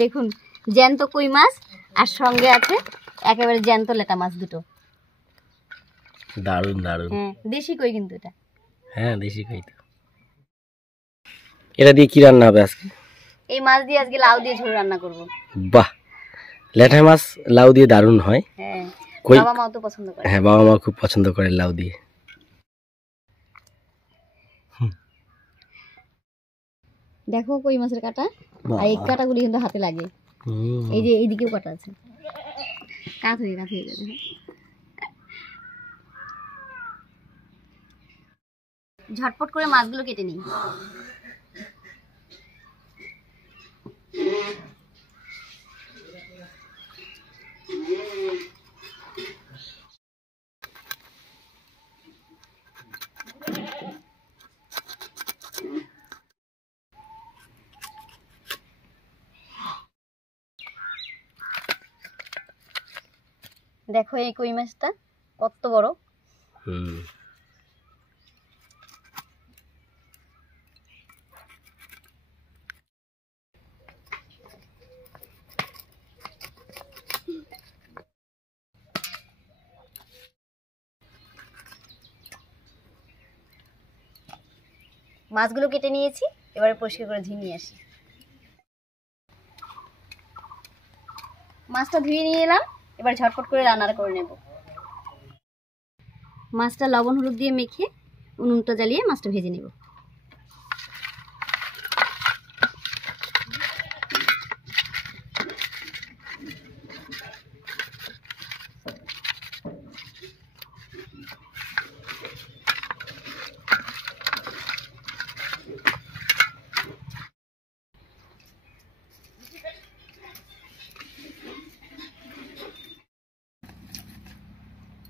দেখুন জ্যান্ত কই মাছ আর সঙ্গে আছে একেবারে জ্যান্ত লেটা মাছ দুটো। দারুণ দারুণ। হ্যাঁ দেশি কই কিন্তু এটা। হ্যাঁ দেশি কই তো। এটা দিয়ে কি রান্না হবে আজকে? এই মাছ দিয়ে আজকে লাউ দিয়ে ঝোল রান্না করব। বাহ, লেটা মাছ লাউ দিয়ে দারুণ হয়। হ্যাঁ কই বাবা মাও তো পছন্দ করে। হ্যাঁ বাবা মা খুব পছন্দ করে লাউ দিয়ে। দেখো কই মাছের কাটা, আর এই কাটাগুলি কিন্তু হাতে লাগে। এই যে এইদিকেও কাটা আছে, কাট হয়ে গেছে। ঝটপট করে মাছগুলো কেটে নিই। দেখো এই কই মাছটা কত বড়। মাছগুলো কেটে নিয়েছি, এবারে পরিষ্কার করে ধুয়ে নিয়ে আসি। মাছটা ধুয়ে নিয়ে এলাম, এবার ঝটপট করে রান্নাটা করে নেব। মাছটা লবণ হলুদ দিয়ে মেখে উনুনটা জ্বালিয়ে মাছটা ভেজে নেব।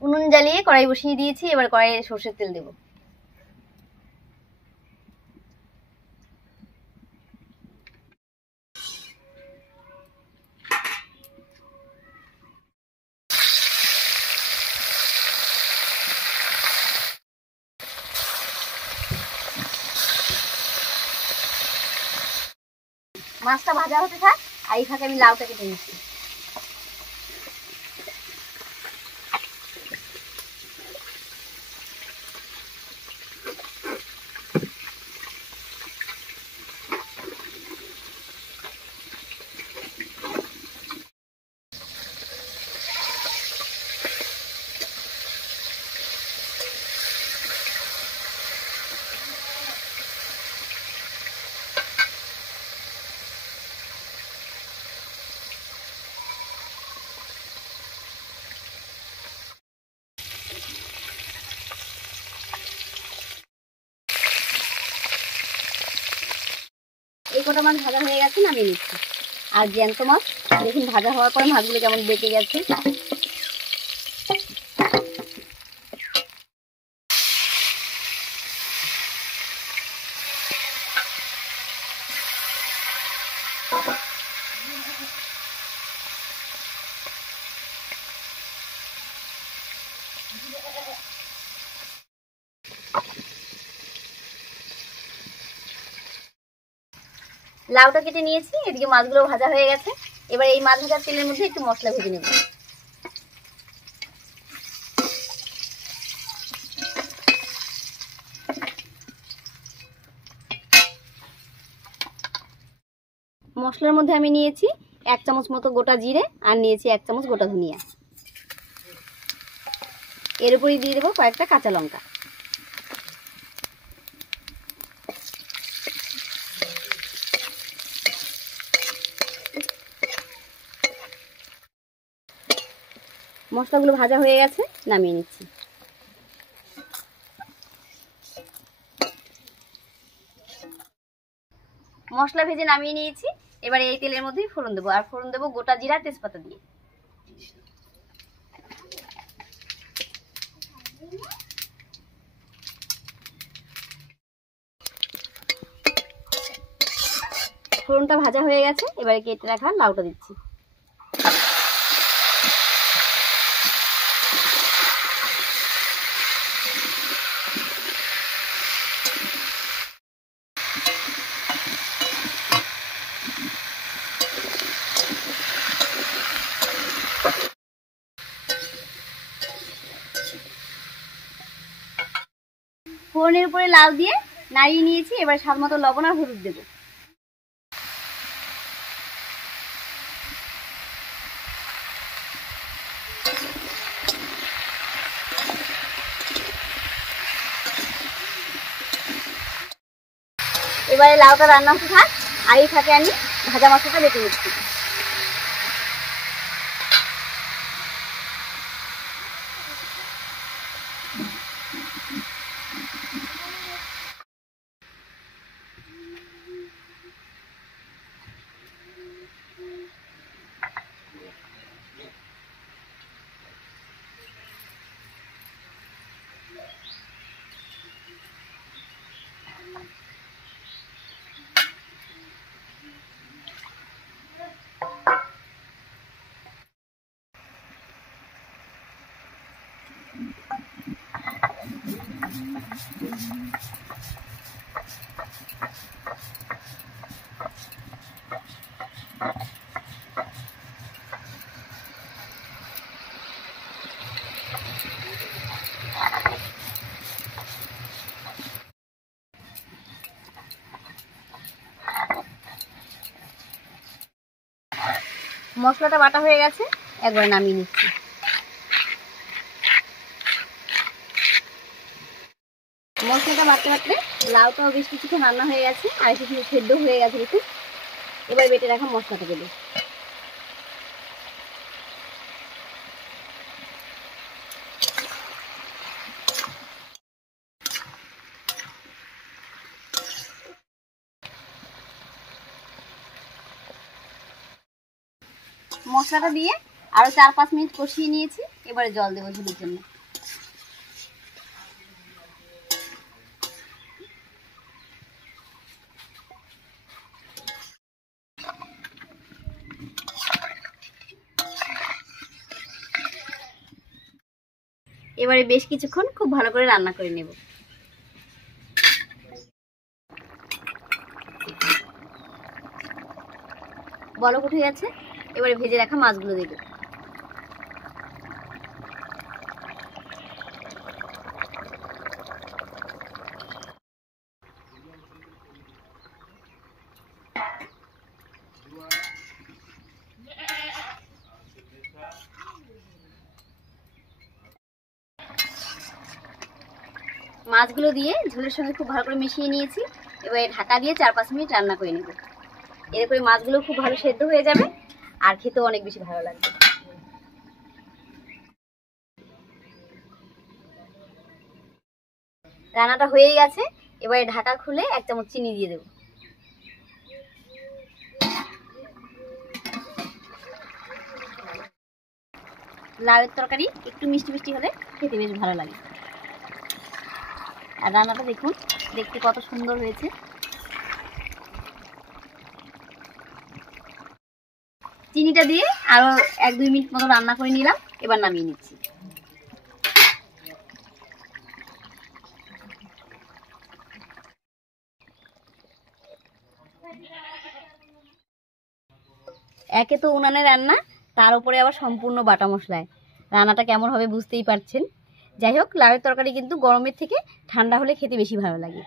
উনুন জ্বালিয়ে কড়াই বসিয়ে দিয়েছি, এবার কড়াইয়ে সরষের তেল দেব। মাছটা ভাজা হতে থাক, আর এই ফাঁকে আমি লাউটা কেটে নিচ্ছি। এই কটা মাছ ভাজা হয়ে গেছে, নামিয়ে নিচ্ছি। আর জ্যান্ত মাছ দেখুন ভাজা হওয়ার পরে মাছগুলো কেমন বেঁকে গেছে। লাউটা কেটে নিয়েছি, এদিকে মাছগুলো ভাজা হয়ে গেছে। এবার এই মাছ ভাজার তেলের মধ্যে একটু মশলা ভেজে নেব। মশলার মধ্যে আমি নিয়েছি 1 চামচ মতো গোটা জিরে, আর নিয়েছি 1 চামচ গোটা ধনিয়া। এর উপরই দিয়ে দেবো কয়েকটা কাঁচা লঙ্কা। মশলাগুলো ভাজা হয়ে গেছে, নামিয়ে নিচ্ছি। মশলা ভেজে নামিয়ে নিয়েছি, এবারে এই তেলের মধ্যেই ফোড়ন দেবো, আর ফোড়ন দেবো গোটা জিরা তেজপাতা দিয়ে। ফোড়নটা ভাজা হয়ে গেছে, এবারে কেটে রাখা লাউটা দিচ্ছি। উনুনের উপরে লাউ দিয়ে নাড়িয়ে নিয়েছি। এবার স্বাদ মতো লবণ আর হলুদ দেবো। এবারে লাউটা রান্না হতে থাক, আর এই ফাঁকে আমি ভাজা মশলাটা বেটে নিচ্ছি। মশলাটা বাটা হয়ে গেছে, একবার নামিয়ে নিচ্ছি। মশলাটা বাটতে বাটতে লাউটাও বেশ কিছুক্ষণ রান্না হয়ে গেছে, আর কিছু সেদ্ধ হয়ে গেছে দেখুন। এবার বেটে রাখা মশলাটা দেবো। মশলাটা দিয়ে আরো 4-5 মিনিট কষিয়ে নিয়েছি। এবারে জল দেবো ঝোলের জন্য। এবারে বেশ কিছুক্ষণ খুব ভালো করে রান্না করে নেব। বলক উঠে গেছে, এবারে ভেজে রাখা মাছগুলো দেব। মাছগুলো দিয়ে ঝোলের সঙ্গে খুব ভালো করে মিশিয়ে নিয়েছি। এবারে ঢাকা দিয়ে 4-5 মিনিট রান্না করে নেব। এতে করে মাছগুলো খুব ভালো সেদ্ধ হয়ে যাবে, আর খেতেও অনেক বেশি ভালো লাগবে। রান্নাটা হয়ে গেছে, এবারে ঢাকা খুলে 1 চামচ চিনি দিয়ে দেব। লাউয়ের তরকারি একটু মিষ্টি মিষ্টি হলে খেতে বেশ ভালো লাগে। আর রান্নাটা দেখুন, দেখতে কত সুন্দর হয়েছে। চিনিটা দিয়ে আরো 1-2 মিনিট মতো রান্না করে নিলাম। এবার নামিয়ে নিচ্ছি। একে তো উনানে রান্না, তার উপরে আবার সম্পূর্ণ বাটা মশলায়। রান্নাটা কেমন হবে বুঝতেই পারছেন। যাই হোক, লাউয়ের তরকারি কিন্তু গরমের থেকে ঠান্ডা হলে খেতে বেশি ভালো লাগে।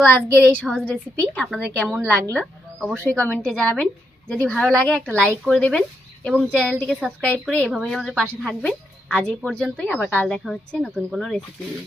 তো আজকের এই সহজ রেসিপি আপনাদের কেমন লাগলো অবশ্যই কমেন্টে জানাবেন। যদি ভালো লাগে একটা লাইক করে দেবেন এবং চ্যানেলটিকে সাবস্ক্রাইব করে এভাবেই আমাদের পাশে থাকবেন। আজ এই পর্যন্তই, আবার কাল দেখা হচ্ছে নতুন কোনো রেসিপি নিয়ে।